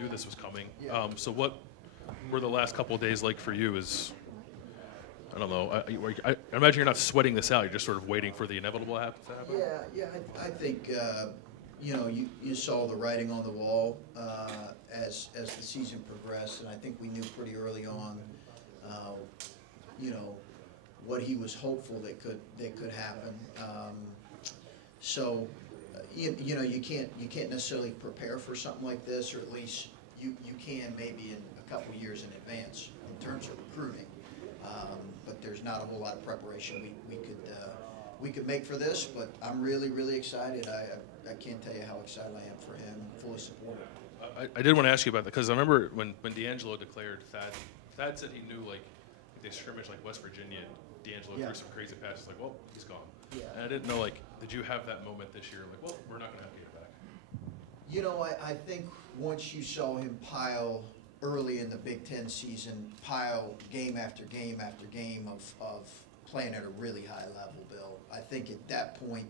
knew this was coming. Yeah. So what were the last couple of days like for you? I don't know. I imagine you're not sweating this out. You're just sort of waiting for the inevitable to happen. Yeah. I think you saw the writing on the wall as the season progressed, and I think we knew pretty early on, what he was hopeful that could happen. So you can't necessarily prepare for something like this, or at least you can maybe in a couple years in advance in terms of recruiting. But there's not a whole lot of preparation we could make for this. But I'm really excited. I can't tell you how excited I am for him. Fully supportive. I did want to ask you about that because I remember when D'Angelo declared Thad said he knew like they scrimmaged like West Virginia. D'Angelo threw some crazy passes. Like, well, he's gone. Yeah. And I didn't know, like, did you have that moment this year? Like, well, we're not going to have Keita back. I think once you saw him pile early in the Big Ten season, pile game after game after game of playing at a really high level, Bill, I think at that point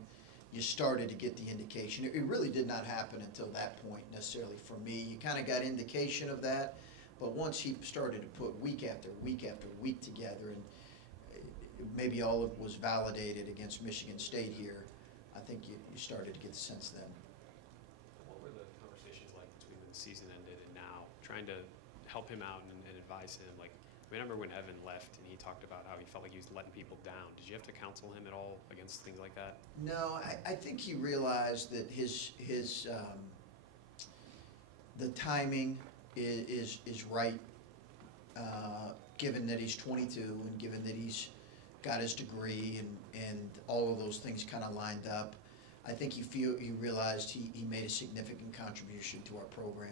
you started to get the indication. It really did not happen until that point necessarily for me. You kind of got indication of that, but once he started to put week after week after week together, and maybe all of it was validated against Michigan State here, I think you started to get the sense then. What were the conversations like between when the season ended and now, trying to help him out and advise him? Like, I remember when Evan left and he talked about how he felt like he was letting people down. Did you have to counsel him at all against things like that? No, I think he realized that his the timing is right, given that he's 22 and given that he's got his degree and all of those things kind of lined up. I think he realized he made a significant contribution to our program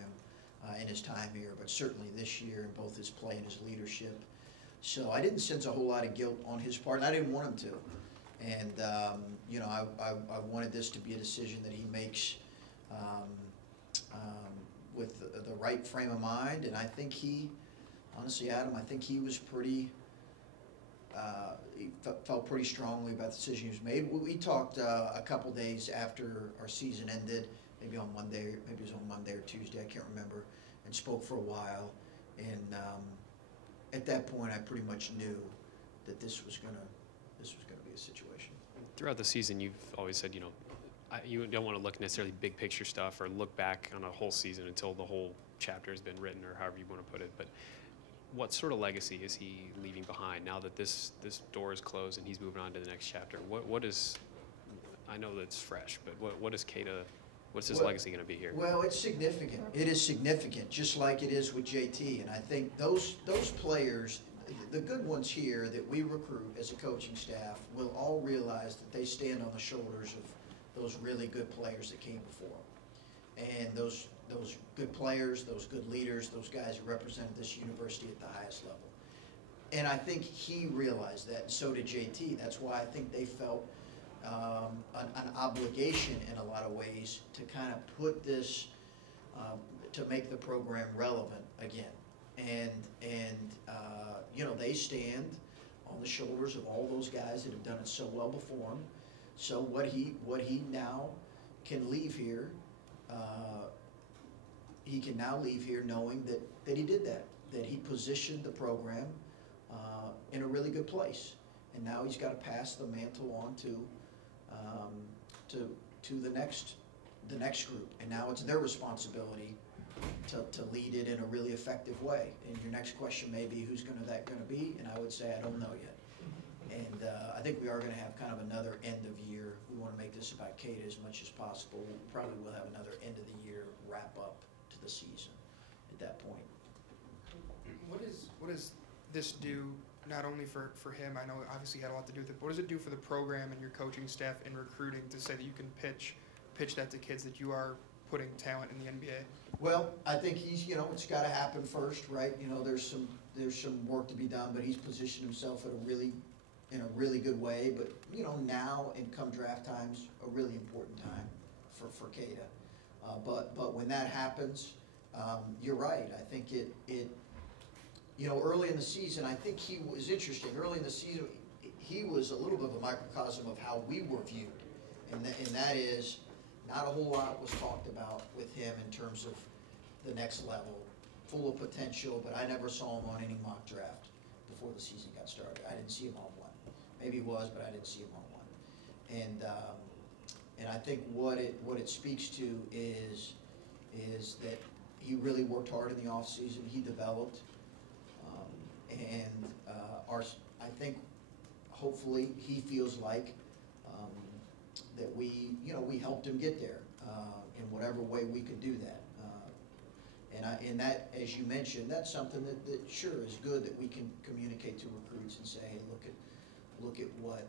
in his time here, but certainly this year in both his play and his leadership. So I didn't sense a whole lot of guilt on his part, and I didn't want him to. And I wanted this to be a decision that he makes with the right frame of mind, and I think honestly, Adam, I think he was pretty. He felt pretty strongly about the decision he was made. We talked a couple days after our season ended, maybe it was on Monday or Tuesday, I can't remember, and spoke for a while. And at that point, I pretty much knew that this was gonna be a situation. Throughout the season, you've always said, you don't want to look necessarily big picture stuff or look back on a whole season until the whole chapter has been written, or however you want to put it. But what sort of legacy is he leaving behind now that this door is closed and he's moving on to the next chapter? What is, I know that it's fresh, but what is Keita, what's his legacy going to be here? Well, it's significant. It is significant, just like it is with JT. And I think those players, the good ones here that we recruit as a coaching staff, will all realize that they stand on the shoulders of those really good players that came before them. And those good players, those good leaders, those guys who represented this university at the highest level. And I think he realized that, and so did JT. That's why I think they felt an obligation in a lot of ways to kind of put this, to make the program relevant again. And they stand on the shoulders of all those guys that have done it so well before him. So what he now can leave here, he can now leave here knowing that he did that he positioned the program in a really good place. And now he's got to pass the mantle on to the next group. And now it's their responsibility to lead it in a really effective way. And your next question may be, who's that going to be? And I would say, I don't know yet. And I think we are going to have kind of another end of year. We want to make this about Keita as much as possible. We probably will have another end of the year wrap up to the season at that point. What does this do not only for him? I know obviously he had a lot to do with it. But what does it do for the program and your coaching staff in recruiting to say that you can pitch that to kids that you are putting talent in the NBA? Well, I think he's, it's got to happen first, right? There's some work to be done, but he's positioned himself in a really good way. But now and come draft time's a really important time for Keita. But when that happens, you're right. I think it early in the season, I think he was interesting. Early in the season, he was a little bit of a microcosm of how we were viewed, and that is not a whole lot was talked about with him in terms of the next level, full of potential, but I never saw him on any mock draft before the season got started. I didn't see him on one. Maybe he was, but I didn't see him on one. And I think what it speaks to is that he really worked hard in the off season. He developed, I think hopefully he feels like that we helped him get there in whatever way we could do that. And that, as you mentioned, that's something that sure is good that we can communicate to recruits and say, hey, look at what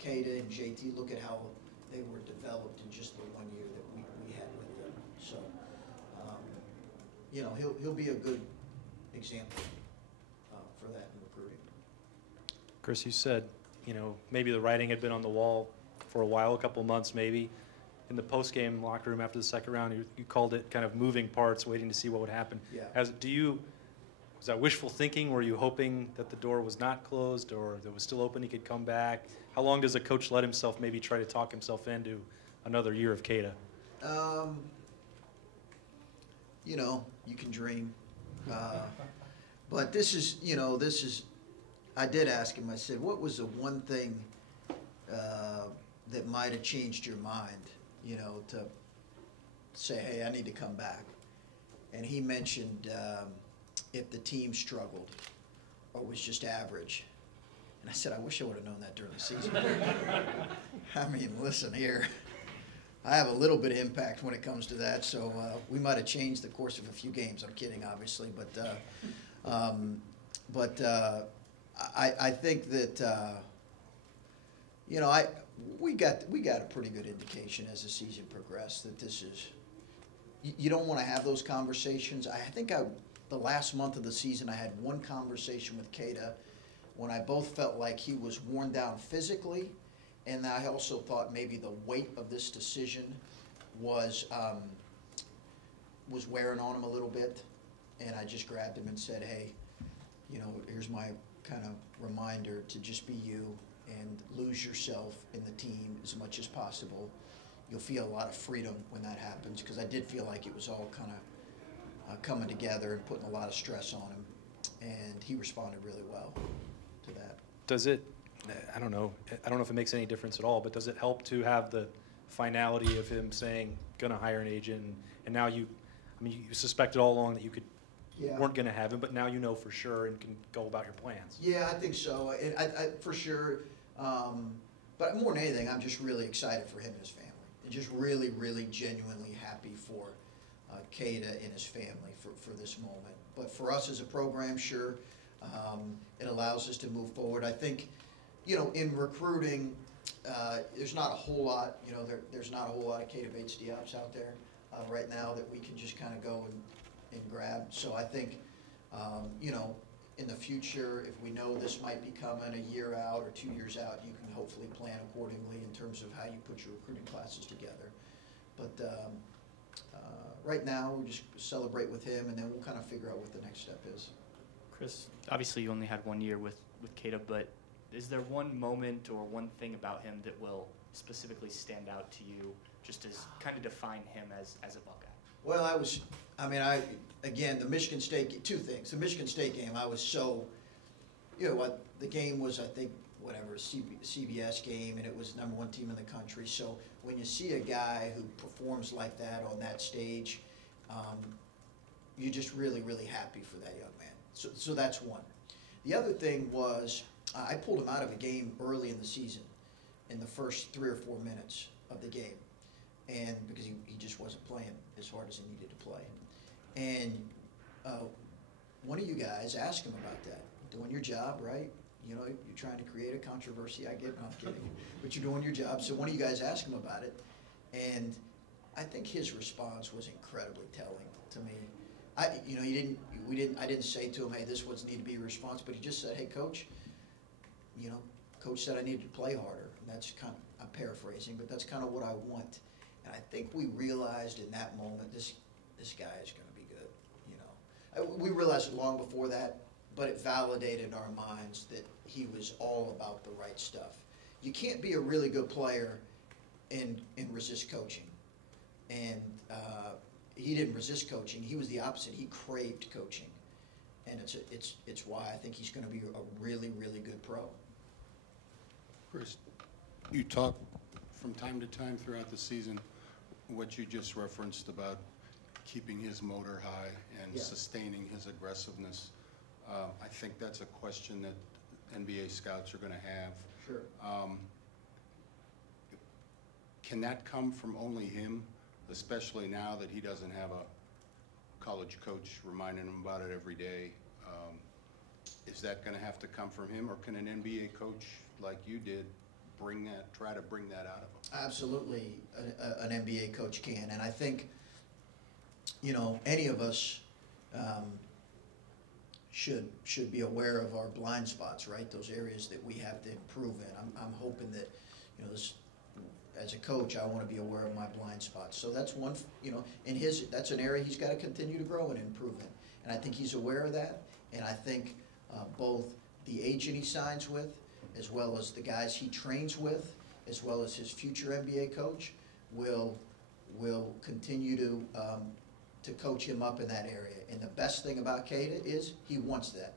Keita and JT, look at how they were developed in just the 1 year that we had with them. So, he'll be a good example for that in recruiting. Chris, you said, maybe the writing had been on the wall for a while, a couple months maybe. In the post-game locker room after the second round, you called it kind of moving parts, waiting to see what would happen. Yeah. Was that wishful thinking? Were you hoping that the door was not closed or that it was still open, he could come back? How long does a coach let himself maybe try to talk himself into another year of Keita? You can dream. But this is, I did ask him, I said, what was the one thing that might have changed your mind, to say, hey, I need to come back? And he mentioned if the team struggled or was just average. And I said, I wish I would have known that during the season. I mean, listen here. I have a little bit of impact when it comes to that, so we might have changed the course of a few games. I'm kidding, obviously, but I think that we got a pretty good indication as the season progressed that this is. You don't want to have those conversations. I think the last month of the season I had one conversation with Keita when I both felt like he was worn down physically, and I also thought maybe the weight of this decision was wearing on him a little bit, and I just grabbed him and said, hey, here's my kind of reminder to just be you and lose yourself in the team as much as possible. You'll feel a lot of freedom when that happens, because I did feel like it was all kind of coming together and putting a lot of stress on him, and he responded really well to that. Does it, I don't know if it makes any difference at all, but does it help to have the finality of him saying, gonna hire an agent, and now you suspected all along that you weren't gonna have him, but now you know for sure and can go about your plans? Yeah, I think so. I for sure. But more than anything, I'm just really excited for him and his family, and just really, really genuinely happy for Keita and his family for this moment. But for us as a program, sure, it allows us to move forward. I think, in recruiting, there's not a whole lot, there's not a whole lot of Keita-Bates-Diops out there right now that we can just kind of go and grab. So I think, in the future, if we know this might be coming a year out or 2 years out, you can hopefully plan accordingly in terms of how you put your recruiting classes together. But right now, we just celebrate with him, and then we'll kind of figure out what the next step is. Chris, obviously you only had 1 year with Keita, but is there one moment or one thing about him that will specifically stand out to you, just as kind of define him as a Buckeye? Well, again, the Michigan State, two things. The Michigan State game, I was so, the game was, I think, CBS game, and it was #1 team in the country. So when you see a guy who performs like that on that stage, you're just really, really happy for that young man. So that's one. The other thing was, I pulled him out of a game early in the season, in the first 3 or 4 minutes of the game, and because he just wasn't playing as hard as he needed to play. And one of you guys asked him about that. Doing your job, right? You're trying to create a controversy. I get, no, I'm kidding. But you're doing your job. So one of you guys asked him about it, and I think his response was incredibly telling to me. I didn't say to him, hey, this was need to be your response, but he just said, hey, Coach, Coach said I needed to play harder. And that's kind of, I'm paraphrasing, but that's kind of what I want. And I think we realized in that moment, this guy is going to be good. We realized it long before that, but it validated in our minds that he was all about the right stuff. You can't be a really good player and resist coaching. And he didn't resist coaching. He was the opposite. He craved coaching, and it's why I think he's going to be a really, really good pro. Chris, you talk from time to time throughout the season what you just referenced about keeping his motor high and sustaining his aggressiveness. I think that's a question that NBA scouts are going to have. Sure. Can that come from only him, especially now that he doesn't have a college coach reminding him about it every day? Is that going to have to come from him, or can an NBA coach like you did try to bring that out of him? Absolutely, an NBA coach can, and I think, you know, any of us should be aware of our blind spots, right? Those areas that we have to improve in. I'm hoping that, you know, as a coach, I want to be aware of my blind spots. So that's one, you know, that's an area he's got to continue to grow and improve in, and I think he's aware of that. And I think both the agent he signs with, as well as the guys he trains with, as well as his future NBA coach, will continue to coach him up in that area. And the best thing about Keita is he wants that.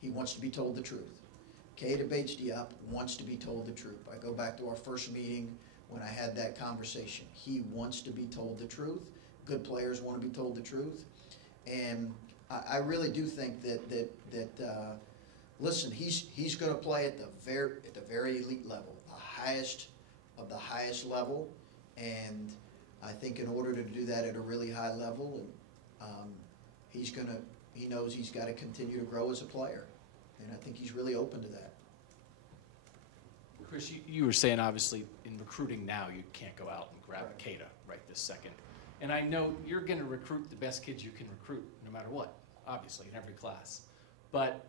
He wants to be told the truth. Keita-Bates-Diop wants to be told the truth. I go back to our first meeting when I had that conversation. He wants to be told the truth. Good players want to be told the truth. And I really do think that listen, he's going to play at the very elite level, the highest of the highest level, and I think in order to do that at a really high level, he knows he's got to continue to grow as a player, and I think he's really open to that. Chris, you were saying obviously in recruiting now you can't go out and grab a Keita right this second. And I know you're going to recruit the best kids you can recruit no matter what, obviously, in every class. But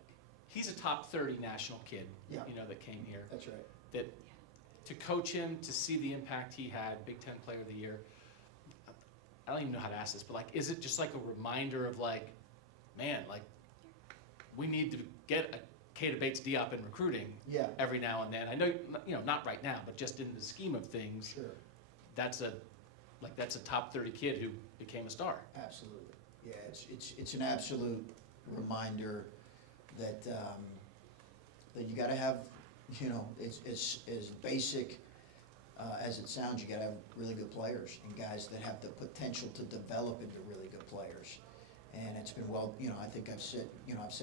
he's a top 30 national kid, you know, that came here. That's right. That to coach him, to see the impact he had, Big Ten Player of the Year, I don't even know how to ask this, but like, is it just like a reminder of like, man, like we need to get a Keita-Bates-Diop in recruiting every now and then. I know, you know, not right now, but just in the scheme of things, that's a top 30 kid who became a star. Absolutely. Yeah, it's an absolute reminder that that you got to have, you know, it's as basic as it sounds. You got to have really good players and guys that have the potential to develop into really good players. And it's been you know, I think I've said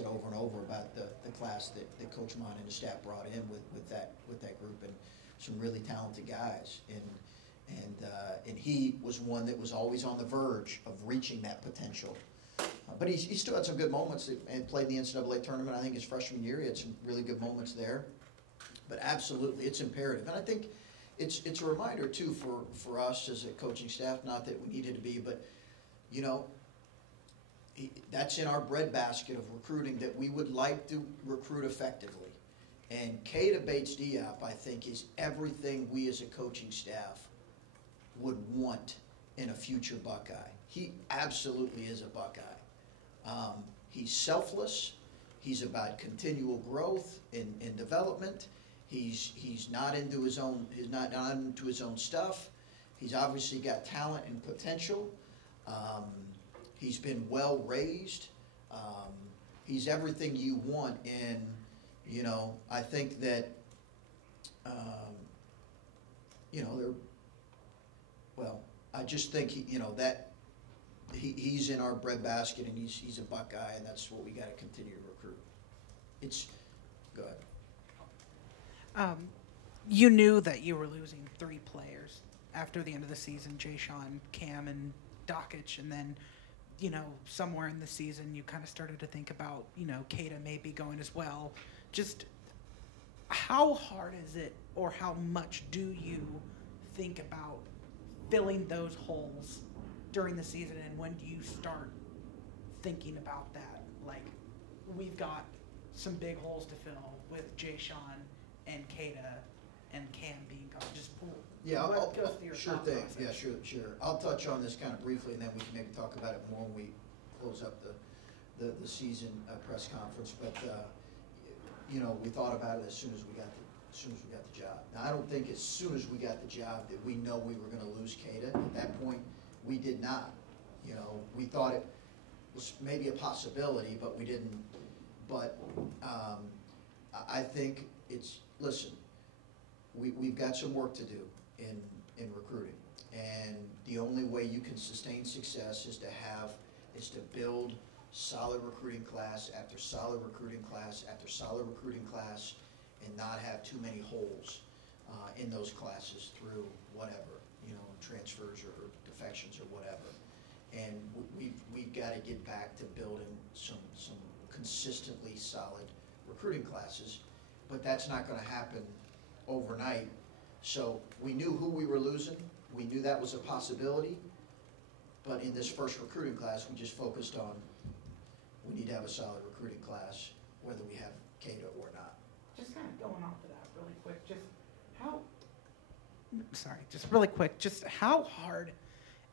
over and over about the class that Coach Mon and his staff brought in with that group, and some really talented guys. And he was one that was always on the verge of reaching that potential. But he still had some good moments and played the NCAA tournament. I think his freshman year, he had some really good moments there. But absolutely, it's imperative. And I think it's a reminder, too, for us as a coaching staff, not that we needed to be, but, you know, that's in our breadbasket of recruiting, that we would like to recruit effectively. And Keita-Bates-Diop, I think, is everything we as a coaching staff would want in a future Buckeye. He absolutely is a Buckeye. He's selfless. He's about continual growth in development. He's not into his own. He's not into his own stuff. He's obviously got talent and potential. He's been well raised. He's everything you want, and you know, I think that you know, I just think he's in our breadbasket, and he's a Buckeye, and that's what we got to continue to recruit. Go ahead. You knew that you were losing 3 players after the end of the season: Jay-Sean, Cam, and Dockich, and then, you know, somewhere in the season you kind of started to think about, you know, Keita may be going as well. Just how hard is it, or how much do you think about filling those holes during the season, and when do you start thinking about that? Like, we've got some big holes to fill with Jay-Sean and Keita and Cam being gone. Just Sure thing. Yeah, sure. I'll touch on this kind of briefly, and then we can maybe talk about it more when we close up the season press conference. But you know, we thought about it as soon as we got the job. Now, I don't think as soon as we got the job that we know we were going to lose Keita. At that point, we did not. You know, we thought it was maybe a possibility, but we didn't. But I think it's, listen, we've got some work to do in recruiting. And the only way you can sustain success is to build solid recruiting class after solid recruiting class after solid recruiting class, and not have too many holes in those classes through whatever, you know, transfers or defections or whatever. And we've got to get back to building some consistently solid recruiting classes, but that's not going to happen overnight. So we knew who we were losing. We knew that was a possibility, but in this first recruiting class, we just focused on, we need to have a solid recruiting class, whether we have Keita or not. Just kind of going off of that really quick, just how hard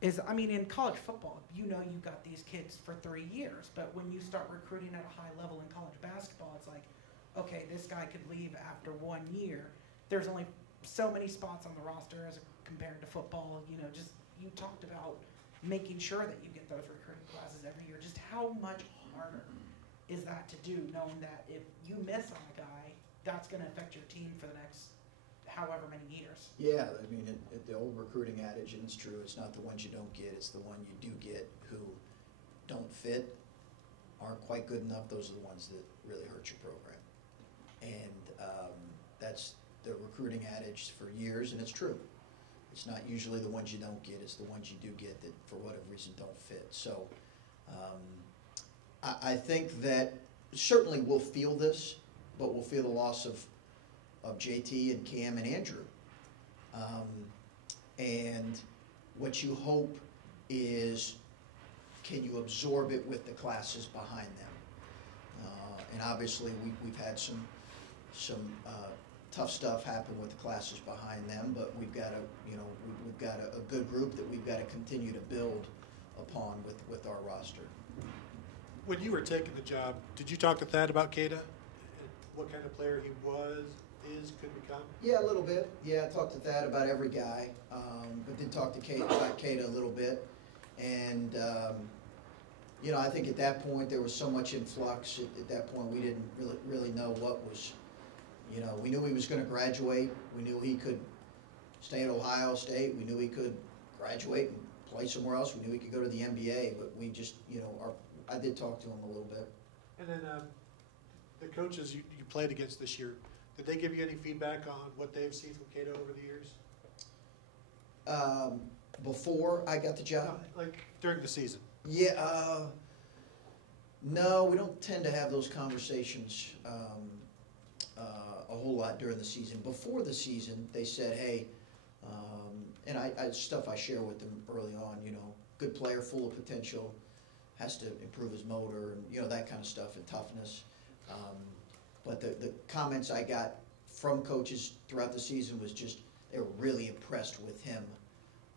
is, I mean, in college football, you know you've got these kids for 3 years, but when you start recruiting at a high level in college basketball, it's like, okay, this guy could leave after 1 year. There's only so many spots on the roster as compared to football. You know, just, you talked about making sure that you get those recruiting classes every year. Just how much harder is that to do, knowing that if you miss on a guy, that's going to affect your team for the next however many years? Yeah, I mean, the old recruiting adage, and it's true, it's not the ones you don't get, it's the one you do get who don't fit, aren't quite good enough. Those are the ones that really hurt your program. And that's the recruiting adage for years, and it's true. It's not usually the ones you don't get, it's the ones you do get that for whatever reason don't fit. So I think that certainly we'll feel this, but we'll feel the loss of JT and Cam and Andrew. And what you hope is, can you absorb it with the classes behind them? And obviously we've had some tough stuff happen with the classes behind them, but we've got we've got a good group that we've got to continue to build upon with our roster. When you were taking the job, did you talk to Thad about Keita? What kind of player he was, could become? Yeah, a little bit. Yeah, I talked to Thad about every guy, but did talk to Keita about Keita a little bit. And, you know, I think at that point there was so much in flux. At that point we didn't really know what was, you know, we knew he was going to graduate. We knew he could stay at Ohio State. We knew he could graduate and play somewhere else. We knew he could go to the NBA, but we just, you know, I did talk to him a little bit. And then the coaches you played against this year, did they give you any feedback on what they've seen from Keita over the years? Before I got the job? Like during the season? Yeah, no, we don't tend to have those conversations a whole lot during the season. Before the season, they said, hey, and stuff I share with them early on, you know, good player, full of potential, has to improve his motor, and, you know, that kind of stuff, and toughness. But the comments I got from coaches throughout the season was just, they were really impressed with him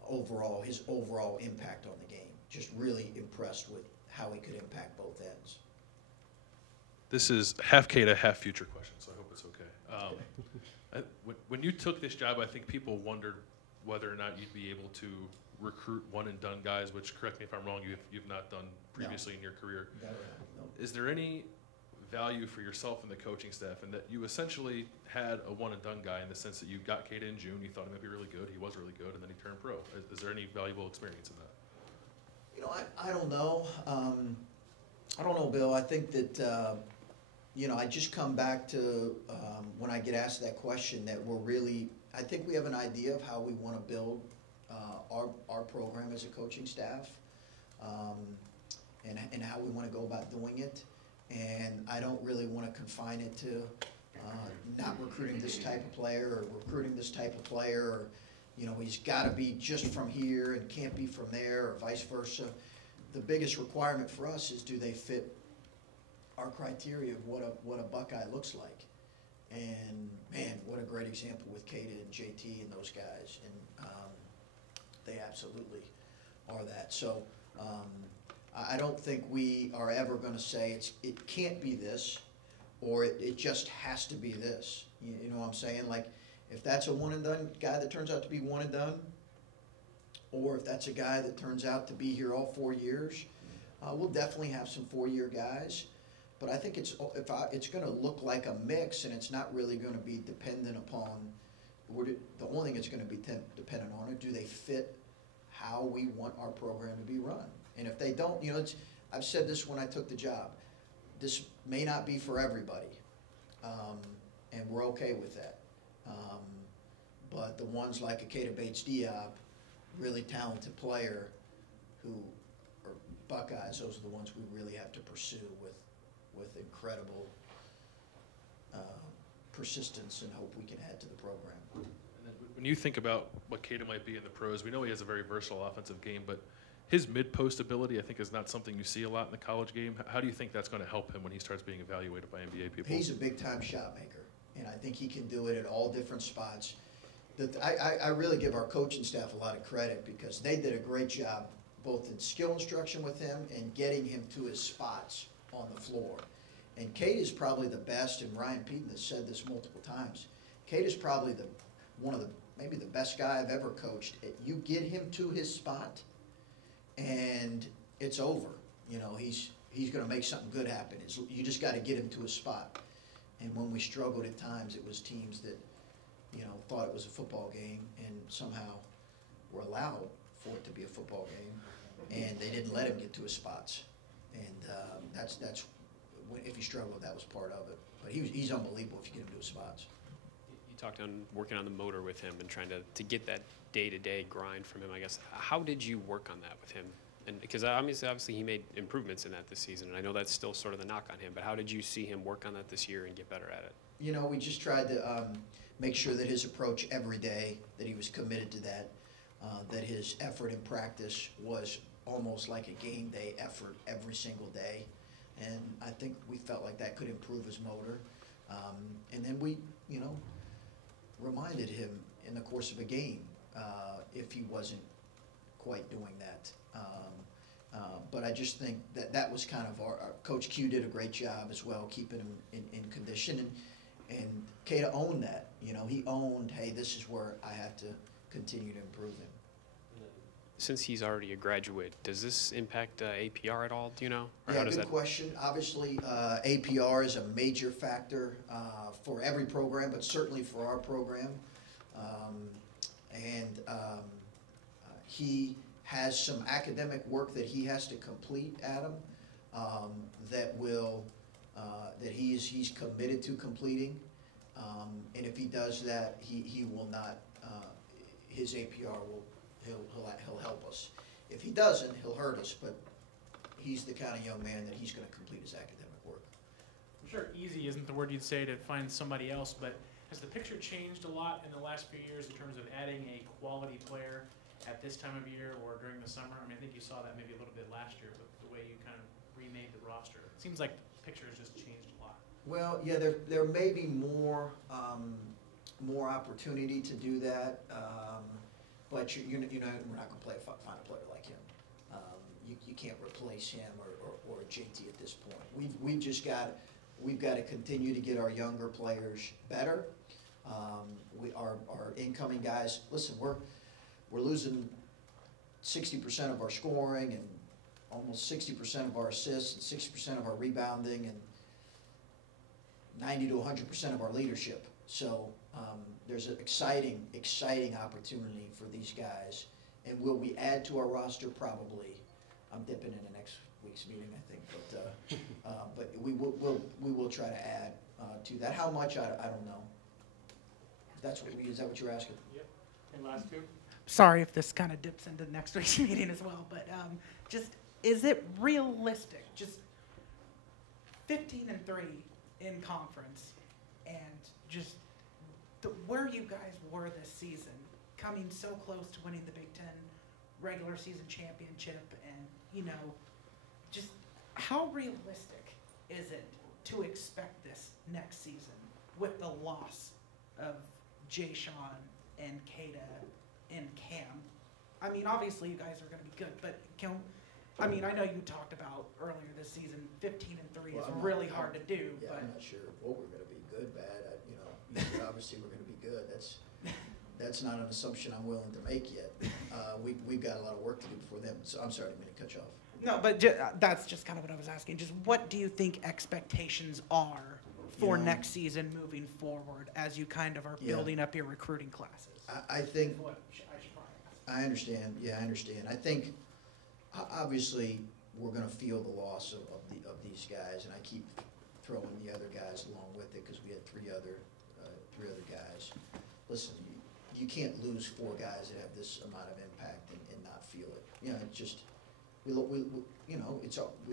overall, his overall impact on the game. Just really impressed with how he could impact both ends. This is half Keita, half future question, so I hope it's okay. When you took this job, I think people wondered whether or not you'd be able to recruit one-and-done guys, which, correct me if I'm wrong, you've not done previously in your career. No. Is there any value for yourself and the coaching staff in that you essentially had a one-and-done guy in the sense that you got Keita in June, you thought he might be really good, he was really good, and then he turned pro? Is there any valuable experience in that? You know, I don't know. I don't know, Bill. I think that, you know, I just come back to when I get asked that question that we're really, I think we have an idea of how we want to build our program as a coaching staff, and how we want to go about doing it. And I don't really want to confine it to not recruiting this type of player or recruiting this type of player, or, you know, he's got to be just from here and can't be from there, or vice versa. The biggest requirement for us is, do they fit our criteria of what a Buckeye looks like? And man, what a great example with Keita and JT and those guys, and they absolutely are that. So I don't think we are ever going to say it can't be this, or it just has to be this. You know what I'm saying? Like, if that's a one and done guy that turns out to be one and done, or if that's a guy that turns out to be here all 4 years, we'll definitely have some 4-year guys. But I think it's going to look like a mix, and it's not really going to be dependent upon. The only thing it's going to be dependent on is, do they fit how we want our program to be run? And if they don't, I've said this when I took the job. This may not be for everybody, and we're okay with that. But the ones like a Keita-Bates-Diop, really talented player, who are Buckeyes, those are the ones we really have to pursue with incredible persistence and hope we can add to the program. And then when you think about what Keita might be in the pros, we know he has a very versatile offensive game, but his mid-post ability, I think, is not something you see a lot in the college game. How do you think that's going to help him when he starts being evaluated by NBA people? He's a big-time shot maker, and I think he can do it at all different spots. I really give our coaching staff a lot of credit because they did a great job both in skill instruction with him and getting him to his spots on the floor. And Keita is probably the best, and Ryan Peaton has said this multiple times. Keita is probably maybe the best guy I've ever coached. You get him to his spot, and it's over. He's going to make something good happen. You just got to get him to his spot. And when we struggled at times, it was teams that thought it was a football game and somehow were allowed for it to be a football game, and they didn't let him get to his spots. And that's if he struggled, that was part of it. But he's unbelievable if you get him to his spots. You talked on working on the motor with him and trying to get that day-to-day grind from him, I guess. How did you work on that with him? And because obviously he made improvements in that this season, and I know that's still sort of the knock on him, but how did you see him work on that this year and get better at it? We just tried to make sure that his approach every day, that he was committed to that, that his effort in practice was almost like a game day effort every single day. And I think we felt like that could improve his motor. And then we, reminded him in the course of a game if he wasn't quite doing that. But I just think that was kind of our Coach Q did a great job as well, keeping him in condition. And Keita owned that. He owned, hey, this is where I have to continue to improve him. Since he's already a graduate, does this impact APR at all, do you know? Or Yeah, how does good that... question. Obviously, APR is a major factor for every program, but certainly for our program. He has some academic work that he has to complete, Adam, that he's committed to completing. And if he does that, he will not, his APR will, he'll help us. If he doesn't, he'll hurt us, but he's the kind of young man that he's going to complete his academic work. I'm sure easy isn't the word you'd say to find somebody else, but has the picture changed a lot in the last few years in terms of adding a quality player at this time of year or during the summer? I think you saw that maybe a little bit last year with the way you kind of remade the roster. It seems like the picture has just changed a lot. Well, yeah, there may be more opportunity to do that, but we're not going to find a player like him. You can't replace him or JT at this point. We've got to continue to get our younger players better. Our incoming guys. Listen, we're losing 60% of our scoring and almost 60% of our assists and 60% of our rebounding and 90 to 100% of our leadership. So there's an exciting opportunity for these guys. And will we add to our roster? Probably. I'm dipping into next week's meeting, I think. But we will try to add to that. How much? I don't know. Is that what you're asking? Yep. And last two. Sorry if this kind of dips into next week's meeting as well, but is it realistic? Just 15-3 in conference, and just where you guys were this season, coming so close to winning the Big Ten regular season championship, and just how realistic is it to expect this next season with the loss of Jay-Sean and Keita and Cam? Obviously you guys are going to be good, but I know you talked about earlier this season, 15-3 is really hard to do. Yeah, but I'm not sure what we're going to be, good, bad. Obviously we're going to be good. that's not an assumption I'm willing to make yet. We've got a lot of work to do before then, so I'm sorry, I didn't mean to cut you off. No, but that's just kind of what I was asking. Just what do you think expectations are for next season moving forward as you kind of are building up your recruiting classes? I think, What I should probably ask. I understand, yeah, I understand. I think, obviously, we're gonna feel the loss of these guys, and I keep throwing the other guys along with it, because we had three other guys. Listen, you can't lose 4 guys that have this amount of impact and not feel it. You know, it's just, we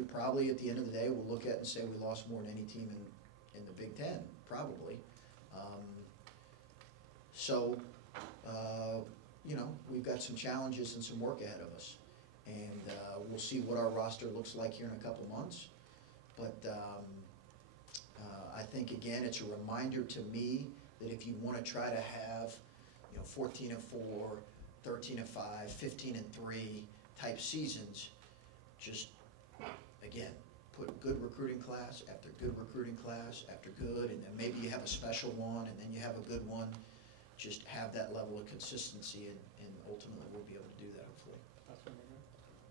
probably, at the end of the day, we'll look at it and say we lost more than any team in the Big Ten, probably. We've got some challenges and some work ahead of us. And we'll see what our roster looks like here in a couple months. But I think, again, it's a reminder to me that if you want to try to have 14-4, 13-5, 15-3 type seasons, just, again, put good recruiting class after good recruiting class after good, and then maybe you have a special one, and then you have a good one. Just have that level of consistency, and ultimately we'll be able to do that,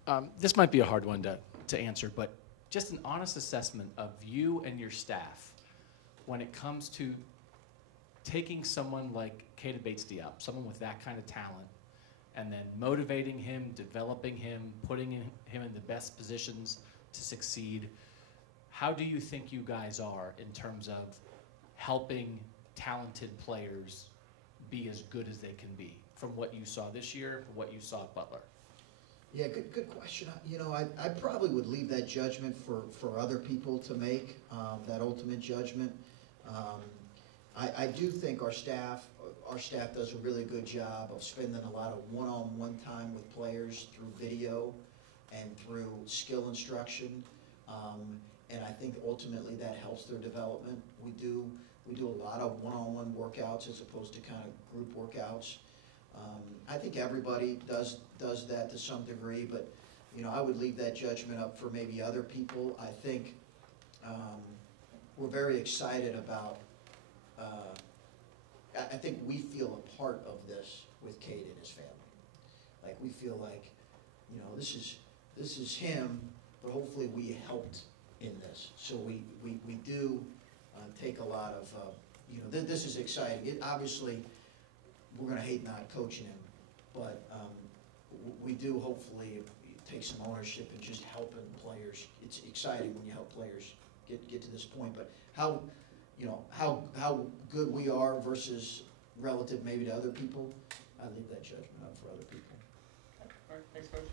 hopefully. This might be a hard one to answer, but just an honest assessment of you and your staff when it comes to taking someone like Keita-Bates-Diop, someone with that kind of talent, and then motivating him, developing him, putting him in the best positions to succeed. How do you think you guys are in terms of helping talented players be as good as they can be, from what you saw this year, from what you saw at Butler? Yeah, good question. I probably would leave that judgment for other people to make, that ultimate judgment. I do think our staff does a really good job of spending a lot of one-on-one time with players through video and through skill instruction, and I think ultimately that helps their development. We do a lot of one-on-one workouts as opposed to kind of group workouts. I think everybody does that to some degree, but I would leave that judgment up for maybe other people. I think we're very excited about. I think we feel a part of this with Keita and his family. Like, we feel like, this is him, but hopefully we helped in this. So we do take a lot of, this is exciting. Obviously, we're going to hate not coaching him, but we do hopefully take some ownership in just helping players. It's exciting when you help players get to this point, but how good we are versus relative maybe to other people, I leave that judgment up for other people. All right, next question.